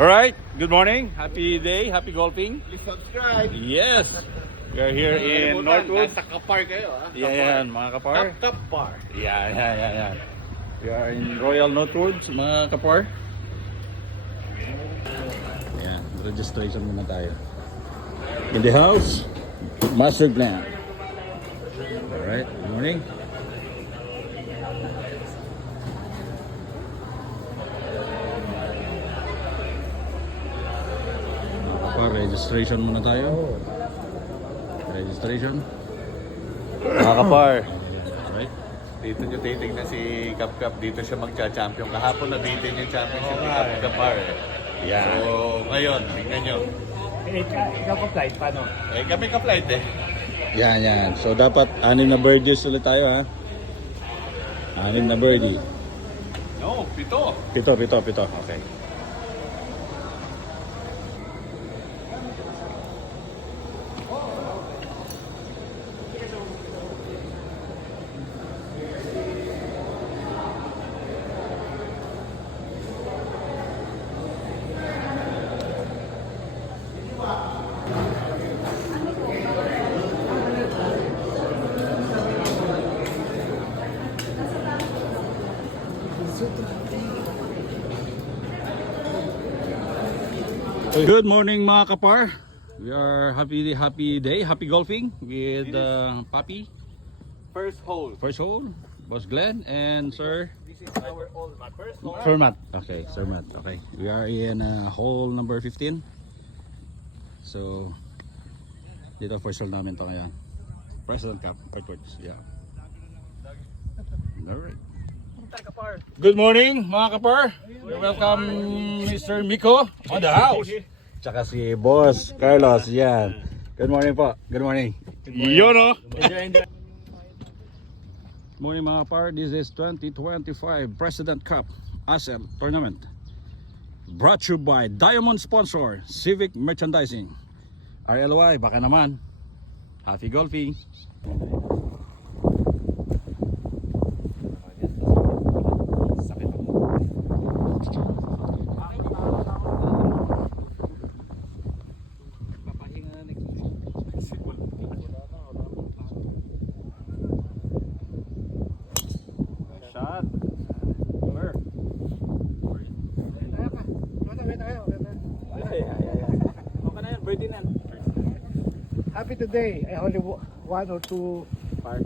All right. Good morning. Happy day. Happy golfing. Please subscribe. Yes. We are here in Northwood. Nasa Kapar kayo, ha? Yan, mga kapar. Kapar. Yan. We are in Royal Northwood, mga kapar. Yan, registration muna tayo. In the house, Master Glenn. All right. Good morning. Registration muna tayo. Registration. Mga kapar. Right? Dito nyo titignan si Kap. Dito siya magcha-champion. Kahapon nabitin yung championship ni Kapar. Yan. So, ngayon, tingnan nyo. Ikaw pa flight, paano? Kami ka-flight Yan. So, dapat 6 na birdies ulit tayo, ha? 6 na birdie. No, 7. Pito. Okay. Good morning, mga kapar. We are happy day, happy golfing with Papi. First hole. First hole, Boss Glenn and Sir This is our hole. First hole. Sir Matt. Okay, Sir Matt. Okay, we are in hole number 15. So, dito first hole namin to ngayon. President Cup, Earthworks. Yeah. Alright. Good morning, mga kapar. Welcome, Mr. Miko on the house. Tsaka si Boss Carlos, yan. Good morning po. Good morning. Yun o. Morning mga par. This is 2025 President Cup ASL Tournament. Brought to you by Diamond Sponsor, Civic Merchandising. RLY, baka naman. Happy golfing. Shot. Over. Happy today. I only 1 or 2 par.